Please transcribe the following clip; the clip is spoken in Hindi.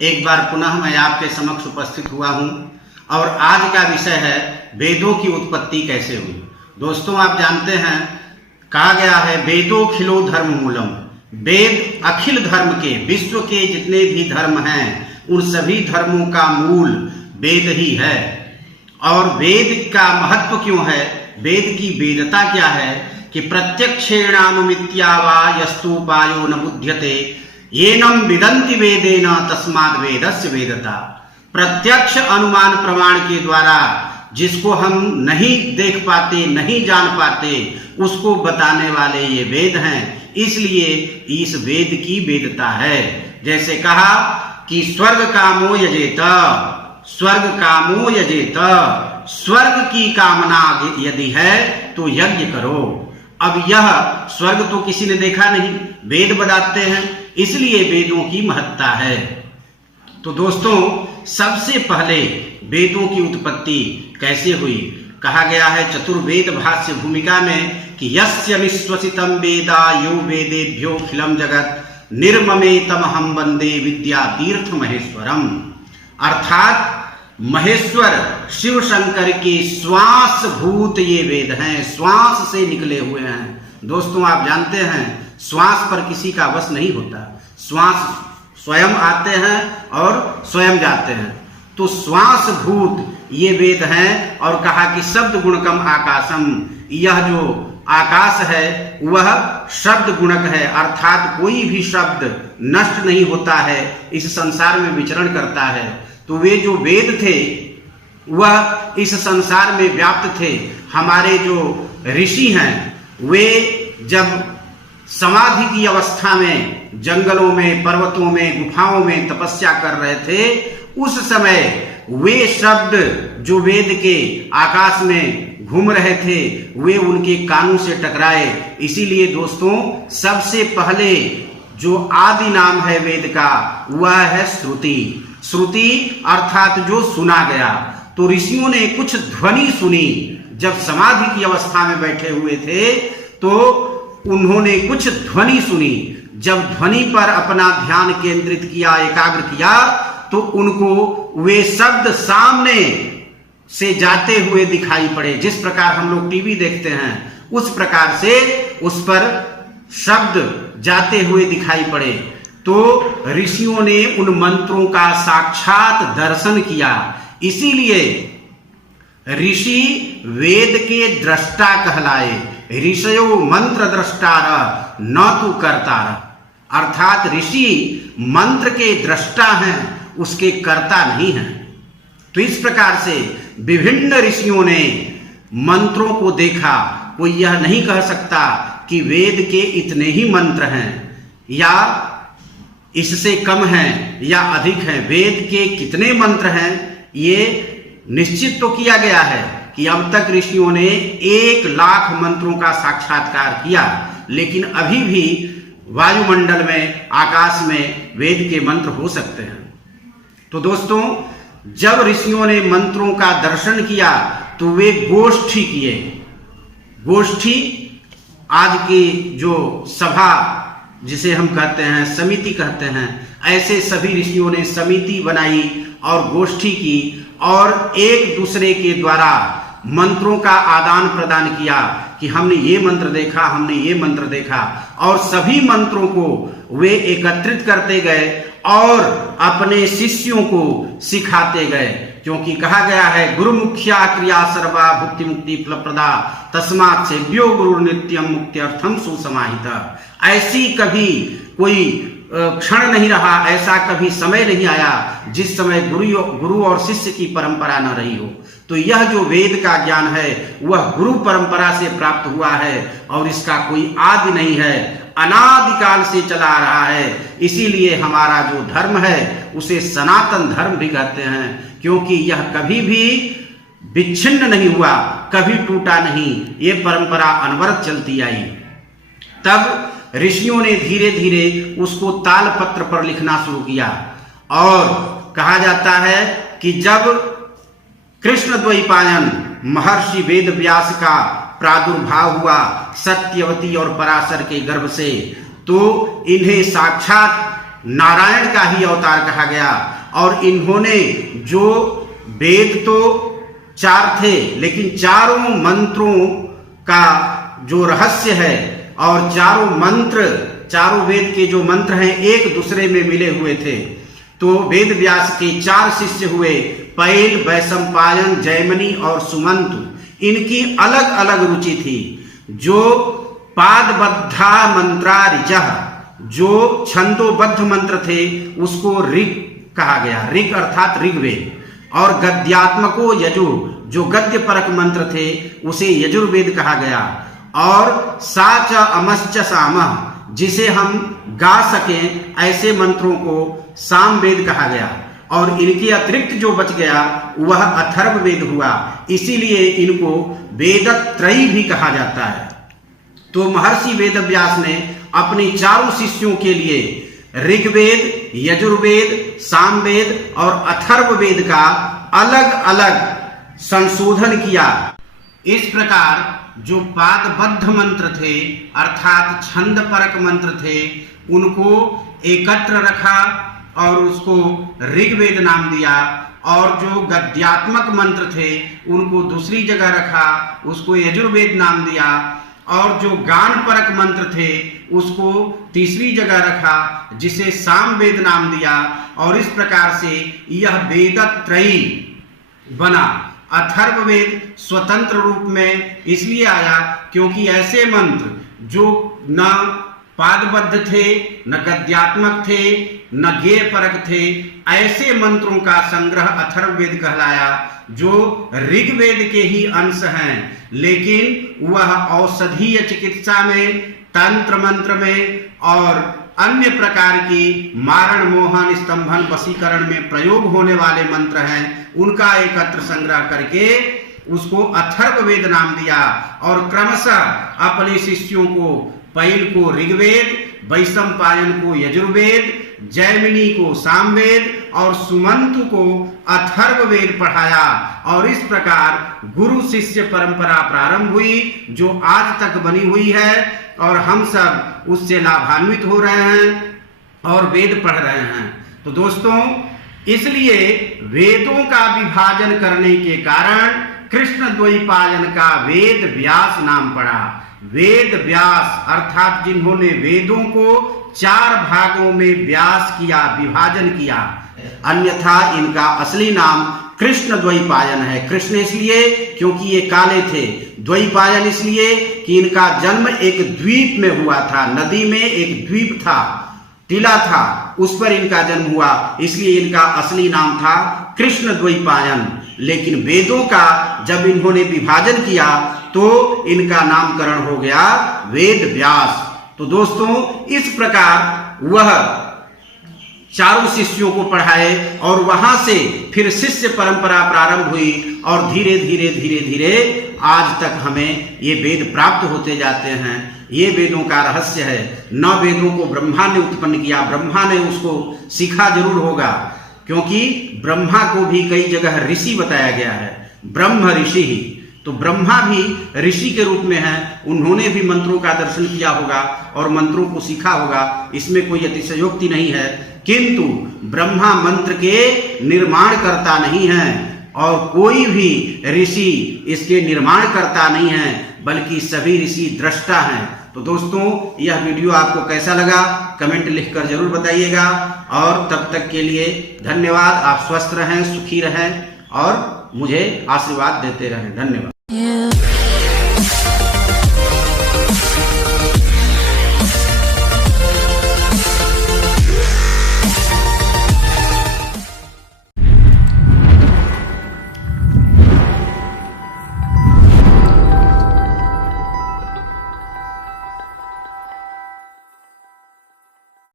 एक बार पुनः मैं आपके समक्ष उपस्थित हुआ हूँ और आज का विषय है वेदों की उत्पत्ति कैसे हुई। दोस्तों, आप जानते हैं कहा गया है वेदों खिलो धर्म मूलम, वेद अखिल धर्म के, विश्व के जितने भी धर्म हैं उन सभी धर्मों का मूल वेद ही है। और वेद का महत्व क्यों है, वेद की वेदता क्या है कि प्रत्यक्षेणानुमित्या वा यस्तुपायो न बुध्यते येनम विदन्ति वेदेन तस्माद् वेदस्य वेदता। प्रत्यक्ष अनुमान प्रमाण के द्वारा जिसको हम नहीं देख पाते, नहीं जान पाते, उसको बताने वाले ये वेद हैं, इसलिए इस वेद की वेदता है। जैसे कहा कि स्वर्ग कामो यजेत, स्वर्ग कामो यजेत, स्वर्ग की कामना यदि है तो यज्ञ करो। अब यह स्वर्ग तो किसी ने देखा नहीं, वेद बताते हैं, इसलिए वेदों की महत्ता है। तो दोस्तों, सबसे पहले वेदों की उत्पत्ति कैसे हुई, कहा गया है चतुर्वेद भाष्य भूमिका में कि यस्य निश्वसितं वेदा यो वेदेभ्यो खिलम जगत निर्ममे तमहं वंदे विद्या तीर्थ महेश्वरम। अर्थात महेश्वर शिव शंकर के श्वास भूत ये वेद हैं, श्वास से निकले हुए हैं। दोस्तों, आप जानते हैं श्वास पर किसी का वश नहीं होता, श्वास स्वयं आते हैं और स्वयं जाते हैं। तो श्वास भूत ये वेद हैं। और कहा कि शब्द गुणकम आकाशम, यह जो आकाश है वह शब्द गुणक है, अर्थात कोई भी शब्द नष्ट नहीं होता है, इस संसार में विचरण करता है। तो वे जो वेद थे वह इस संसार में व्याप्त थे। हमारे जो ऋषि हैं वे जब समाधि की अवस्था में जंगलों में, पर्वतों में, गुफाओं में तपस्या कर रहे थे, उस समय वे शब्द जो वेद के आकाश में घूम रहे थे वे उनके कानों से टकराए। इसीलिए दोस्तों, सबसे पहले जो आदि नाम है वेद का वह है श्रुति। श्रुति अर्थात जो सुना गया। तो ऋषियों ने कुछ ध्वनि सुनी, जब समाधि की अवस्था में बैठे हुए थे तो उन्होंने कुछ ध्वनि सुनी। जब ध्वनि पर अपना ध्यान केंद्रित किया, एकाग्र किया, तो उनको वे शब्द सामने से जाते हुए दिखाई पड़े। जिस प्रकार हम लोग टीवी देखते हैं उस प्रकार से उस पर शब्द जाते हुए दिखाई पड़े। तो ऋषियों ने उन मंत्रों का साक्षात दर्शन किया। इसीलिए ऋषि वेद के दृष्टा कहलाए। ऋषयो मंत्र दृष्टार न तु कर्तार, अर्थात ऋषि मंत्र के दृष्टा हैं, उसके कर्ता नहीं हैं। तो इस प्रकार से विभिन्न ऋषियों ने मंत्रों को देखा। कोई यह नहीं कह सकता कि वेद के इतने ही मंत्र हैं या इससे कम हैं या अधिक हैं। वेद के कितने मंत्र हैं ये निश्चित तो किया गया है कि अब तक ऋषियों ने 1,00,000 मंत्रों का साक्षात्कार किया, लेकिन अभी भी वायुमंडल में, आकाश में वेद के मंत्र हो सकते हैं। तो दोस्तों, जब ऋषियों ने मंत्रों का दर्शन किया तो वे गोष्ठी किए। गोष्ठी आज की जो सभा जिसे हम कहते हैं, समिति कहते हैं, ऐसे सभी ऋषियों ने समिति बनाई और गोष्ठी की और एक दूसरे के द्वारा मंत्रों का आदान प्रदान किया कि हमने ये मंत्र देखा, हमने ये मंत्र देखा, और सभी मंत्रों को वे एकत्रित करते गए और अपने शिष्यों को सिखाते गए। क्योंकि कहा गया है गुरु मुख्या क्रिया सर्वा भुक्ति मुक्ति फलप्रदा तस्मात् सेव्यो गुरु नित्यम मुक्त्यर्थम सुसमाहित। ऐसी कभी कोई क्षण नहीं रहा, ऐसा कभी समय नहीं आया जिस समय गुरु और शिष्य की परंपरा न रही हो। तो यह जो वेद का ज्ञान है वह गुरु परंपरा से प्राप्त हुआ है और इसका कोई आदि नहीं है, अनादिकाल से चला आ रहा है। इसीलिए हमारा जो धर्म है उसे सनातन धर्म भी कहते हैं, क्योंकि यह कभी भी विच्छिन्न नहीं हुआ, कभी टूटा नहीं, ये परंपरा अनवरत चलती आई। तब ऋषियों ने धीरे धीरे उसको तालपत्र पर लिखना शुरू किया और कहा जाता है कि जब कृष्ण द्वैपायन महर्षि वेद व्यास का प्रादुर्भाव हुआ सत्यवती और पराशर के गर्भ से, तो इन्हें साक्षात नारायण का ही अवतार कहा गया। और इन्होंने जो वेद तो 4 थे, लेकिन चारों मंत्रों का जो रहस्य है और चारों वेद के जो मंत्र हैं एक दूसरे में मिले हुए थे। तो वेद व्यास के 4 शिष्य हुए, पैल, वैशंपायन, जैमिनी और सुमंतु। इनकी अलग अलग रुचि थी। जो पादबद्धा मंत्रा ऋचः, जो छंदोबद्ध मंत्र थे उसको ऋग कहा गया, ऋग अर्थात ऋग्वेद। और गद्यात्मको यजुर, जो गद्य परक मंत्र थे उसे यजुर्वेद कहा गया। और साच अमश्च सामः, जिसे हम गा सकें ऐसे मंत्रों को सामवेद कहा गया। और इनके अतिरिक्त जो बच गया वह अथर्ववेद हुआ। इसीलिए इनको वेदत्रयी भी कहा जाता है। तो महर्षि वेदव्यास ने अपने चारों शिष्यों के लिए ऋग्वेद, यजुर्वेद, सामवेद और अथर्ववेद का अलग अलग संशोधन किया। इस प्रकार जो पादबद्ध मंत्र थे अर्थात छंद परक मंत्र थे उनको एकत्र रखा और उसको ऋग्वेद नाम दिया। और जो गद्यात्मक मंत्र थे उनको दूसरी जगह रखा, उसको यजुर्वेद नाम दिया। और जो गान परक मंत्र थे उसको तीसरी जगह रखा, जिसे सामवेद नाम दिया। और इस प्रकार से यह वेदत्रयी बना। अथर्ववेद स्वतंत्र रूप में इसलिए आया क्योंकि ऐसे मंत्र जो न पादबद्ध थे, न गद्यात्मक थे, न गेय परक थे, ऐसे मंत्रों का संग्रह अथर्ववेद कहलाया, जो ऋग्वेद के ही अंश हैं, लेकिन वह औषधीय चिकित्सा में, तंत्र मंत्र में और अन्य प्रकार की मारण, मोहन, स्तंभन, वशीकरण में प्रयोग होने वाले मंत्र हैं। उनका एकत्र संग्रह करके उसको अथर्ववेद नाम दिया। और क्रमशः अपने शिष्यों को, पैल को ऋग्वेद, वैशंपायन को यजुर्वेद, जैमिनी को सामवेद और सुमंतु को अथर्ववेद पढ़ाया। और इस प्रकार गुरु शिष्य परंपरा प्रारंभ हुई, जो आज तक बनी हुई है। और हम सब उससे लाभान्वित हो रहे हैं और वेद पढ़ रहे हैं। तो दोस्तों, इसलिए वेदों का विभाजन करने के कारण कृष्णद्वैपायन का वेद व्यास नाम पड़ा। वेद व्यास अर्थात जिन्होंने वेदों को 4 भागों में व्यास किया, विभाजन किया। अन्यथा इनका असली नाम कृष्णद्वैपायन है। कृष्ण इसलिए क्योंकि ये काले थे, द्वैपायन इसलिए कि इनका जन्म एक द्वीप में हुआ था। नदी में एक द्वीप था, टीला था, उस पर इनका जन्म हुआ, इसलिए इनका असली नाम था कृष्णद्वैपायन। लेकिन वेदों का जब इन्होंने विभाजन किया तो इनका नामकरण हो गया वेद व्यास। तो दोस्तों, इस प्रकार वह चारों शिष्यों को पढ़ाए और वहां से फिर शिष्य परंपरा प्रारंभ हुई। और धीरे धीरे धीरे धीरे आज तक हमें ये वेद प्राप्त होते जाते हैं। ये वेदों का रहस्य है। न वेदों को ब्रह्मा ने उत्पन्न किया, ब्रह्मा ने उसको सीखा जरूर होगा, क्योंकि ब्रह्मा को भी कई जगह ऋषि बताया गया है, ब्रह्म ऋषि ही। तो ब्रह्मा भी ऋषि के रूप में हैं, उन्होंने भी मंत्रों का दर्शन किया होगा और मंत्रों को सीखा होगा, इसमें कोई अतिशयोक्ति नहीं है। किंतु ब्रह्मा मंत्र के निर्माण करता नहीं है और कोई भी ऋषि इसके निर्माण करता नहीं है, बल्कि सभी ऋषि दृष्टा हैं। तो दोस्तों, यह वीडियो आपको कैसा लगा कमेंट लिखकर जरूर बताइएगा। और तब तक के लिए धन्यवाद। आप स्वस्थ रहें, सुखी रहें और मुझे आशीर्वाद देते रहें। धन्यवाद।